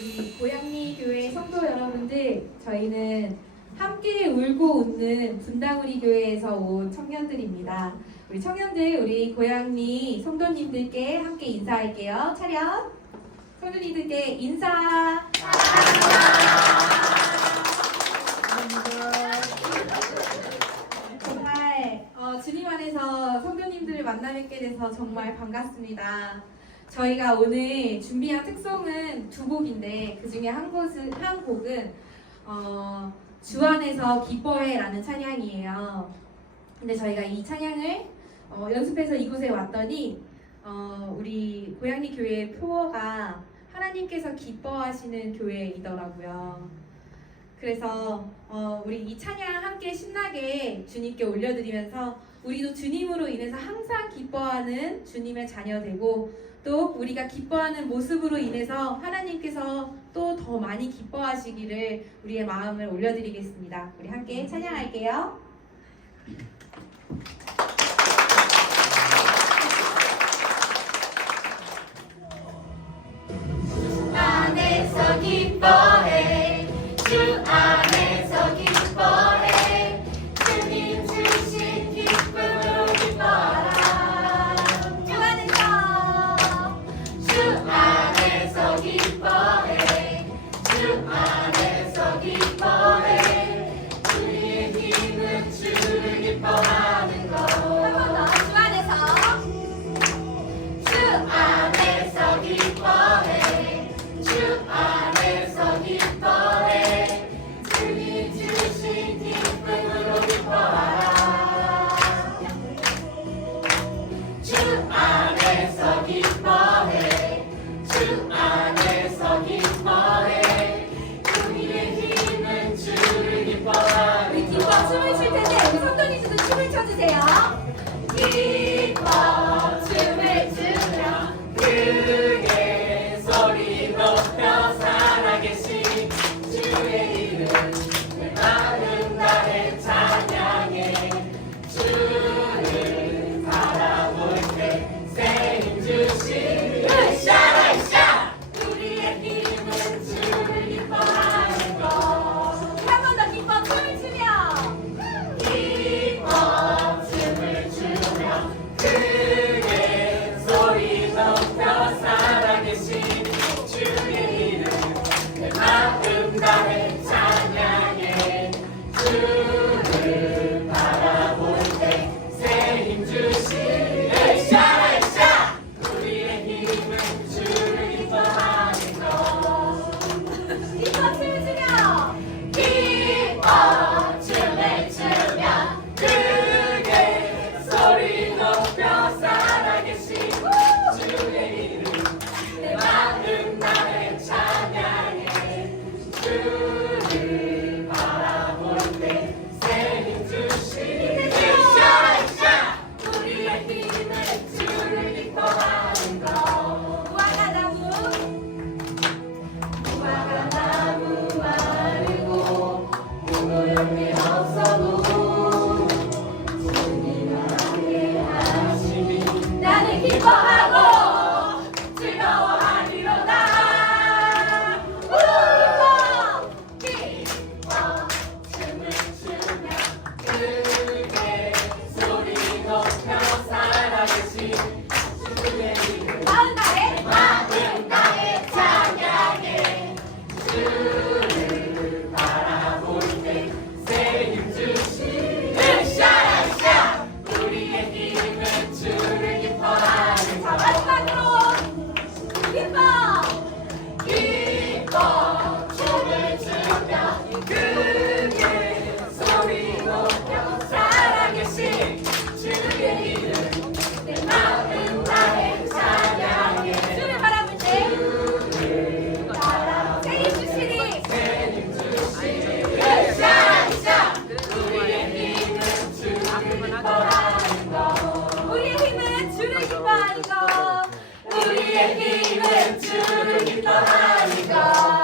우리 고양리 교회 성도 여러분들, 저희는 함께 울고 웃는 분당우리 교회에서 온 청년들입니다. 우리 청년들, 우리 고양리 성도님들께 함께 인사할게요. 차렷! 성도님들께 인사! 정말 어, 주님 안에서 성도님들을 만나 뵙게 돼서 정말 반갑습니다. 저희가 오늘 준비한 특송은 두 곡인데 그 중에 한 곡은 한 곡은 어, 주 안에서 기뻐해라는 찬양이에요. 근데 저희가 이 찬양을 어, 연습해서 이곳에 왔더니 어, 우리 고양리 교회 표어가 하나님께서 기뻐하시는 교회이더라고요. 그래서 어, 우리 이 찬양 함께 신나게 주님께 올려드리면서 우리도 주님으로 인해서 항상 기뻐하는 주님의 자녀 되고 또 우리가 기뻐하는 모습으로 인해서 하나님께서 또 더 많이 기뻐하시기를 우리의 마음을 올려드리겠습니다. 우리 함께 찬양할게요. 해주세요. 예. Oh. 우리의 힘은 주를 기뻐하니까